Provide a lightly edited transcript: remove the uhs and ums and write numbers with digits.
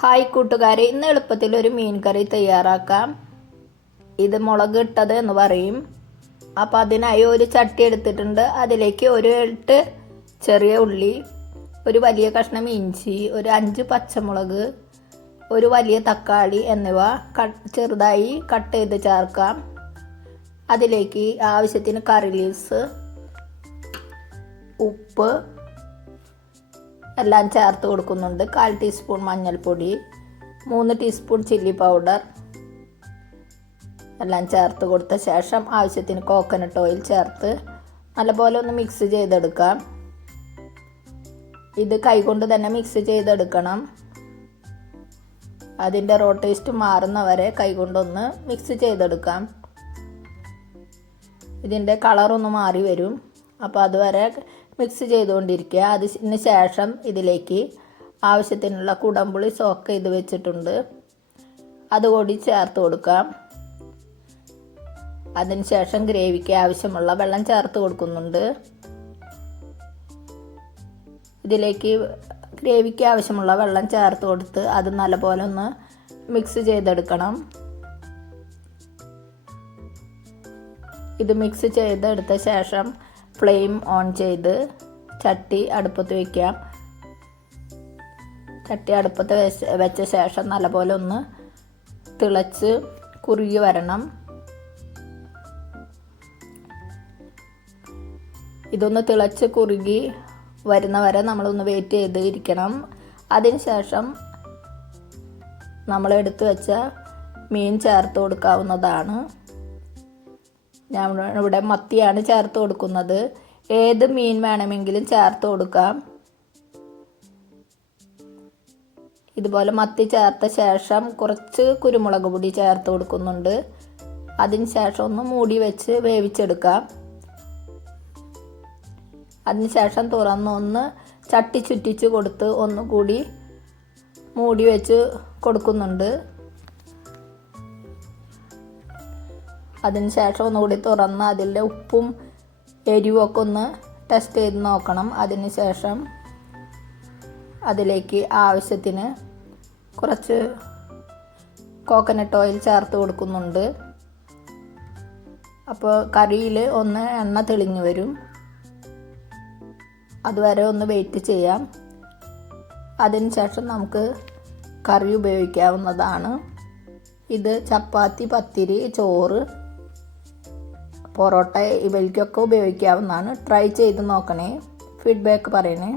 Hi കൂട്ടുകാരെ, ഇന്ന് എളുപ്പത്തിൽ ഒരു മീൻ കറി തയ്യാറാക്കാം. ഇത് മുളക് ഇട്ടത് എന്ന് പറയും. അപ്പോൾ അതിനായി ഒരു ചട്ടി എടുത്തിട്ടുണ്ട്. അതിലേക്ക് ഒരു 8 ചെറിയ ഉള്ളി, ഒരു വലിയ കഷ്ണം ഇഞ്ചി, ഒരു 5 പച്ചമുളക്, ഒരു വലിയ തക്കാളി എന്നിവ ചെറുതായി കട്ട് ചെയ്ത് ചേർക്കാം. അതിലേക്ക് ആവശ്യത്തിന് കറി ലീവ്സ്, ഉപ്പ് എല്ലാം ചേർത്ത് കൊടുക്കുന്നുണ്ട്. 1/4 ടീസ്പൂൺ മഞ്ഞൾപ്പൊടി, 3 ടീസ്പൂൺ ചില്ലി പൗഡർ എല്ലാം ചേർത്ത് കൊടുത്ത ശേഷം ആവശ്യത്തിന് കോക്കനട്ട് ഓയിൽ ചേർത്ത് നല്ലപോലെ ഒന്ന് മിക്സ് ചെയ്തെടുക്കാം. ഇത് കൈകൊണ്ട് തന്നെ മിക്സ് ചെയ്തെടുക്കണം. അതിൻ്റെ റോ ടേസ്റ്റ് മാറുന്നവരെ കൈകൊണ്ടൊന്ന് മിക്സ് ചെയ്തെടുക്കാം. ഇതിൻ്റെ കളറൊന്ന് മാറി വരും. അപ്പോൾ അതുവരെ മിക്സ് ചെയ്തുകൊണ്ടിരിക്കുക. അതിന് ശേഷം ഇതിലേക്ക് ആവശ്യത്തിനുള്ള കുടംപുളി സോക്ക് ചെയ്ത് വെച്ചിട്ടുണ്ട്, അതുകൂടി ചേർത്ത് കൊടുക്കാം. അതിന് ശേഷം ഗ്രേവിക്ക് ആവശ്യമുള്ള വെള്ളം ചേർത്ത് കൊടുക്കുന്നുണ്ട്. ഇതിലേക്ക് ഗ്രേവിക്ക് ആവശ്യമുള്ള വെള്ളം ചേർത്ത് കൊടുത്ത് അത് നല്ലപോലെ ഒന്ന് മിക്സ് ചെയ്തെടുക്കണം. ഇത് മിക്സ് ചെയ്തെടുത്ത ശേഷം ഫ്ലെയിം ഓൺ ചെയ്ത് ചട്ടി അടുപ്പത്ത് വയ്ക്കാം. ചട്ടി അടുപ്പത്ത് വെച്ച ശേഷം നല്ലപോലെ ഒന്ന് തിളച്ച് കുറുകി വരണം. ഇതൊന്ന് തിളച്ച് കുറുകി വരുന്നവരെ നമ്മളൊന്ന് വെയിറ്റ് ചെയ്ത് ഇരിക്കണം. അതിന് ശേഷം നമ്മൾ എടുത്തു വെച്ച മീൻ ചേർത്ത് കൊടുക്കാവുന്നതാണ്. ഞാൻ ഇവിടെ മത്തിയാണ് ചേർത്ത് കൊടുക്കുന്നത്. ഏത് മീൻ വേണമെങ്കിലും ചേർത്ത് കൊടുക്കാം. ഇതുപോലെ മത്തി ചേർത്ത ശേഷം കുറച്ച് കുരുമുളക് പൊടി ചേർത്ത് കൊടുക്കുന്നുണ്ട്. അതിന് ശേഷം ഒന്ന് മൂടി വെച്ച് വേവിച്ചെടുക്കാം. അതിന് ശേഷം തുറന്നൊന്ന് ചട്ടി ചുറ്റിച്ച് കൊടുത്ത് ഒന്നുകൂടി മൂടി വെച്ച് കൊടുക്കുന്നുണ്ട്. അതിന് ശേഷം ഒന്നുകൂടി തുറന്ന് അതിൻ്റെ ഉപ്പും എരിവൊക്കെ ഒന്ന് ടെസ്റ്റ് ചെയ്ത് നോക്കണം. അതിന് ശേഷം അതിലേക്ക് ആവശ്യത്തിന് കുറച്ച് കോക്കനട്ട് ഓയിൽ ചേർത്ത് കൊടുക്കുന്നുണ്ട്. അപ്പോൾ കറിയിൽ ഒന്ന് എണ്ണ തെളിഞ്ഞു വരും. അതുവരെ ഒന്ന് വെയിറ്റ് ചെയ്യാം. അതിന് ശേഷം നമുക്ക് കറി ഉപയോഗിക്കാവുന്നതാണ്. ഇത് ചപ്പാത്തി, പത്തിരി, ചോറ്, പൊറോട്ട ഇവയ്ക്കൊക്കെ ഉപയോഗിക്കാവുന്നതാണ്. ട്രൈ ചെയ്ത് നോക്കണേ. ഫീഡ്ബാക്ക് പറയണേ.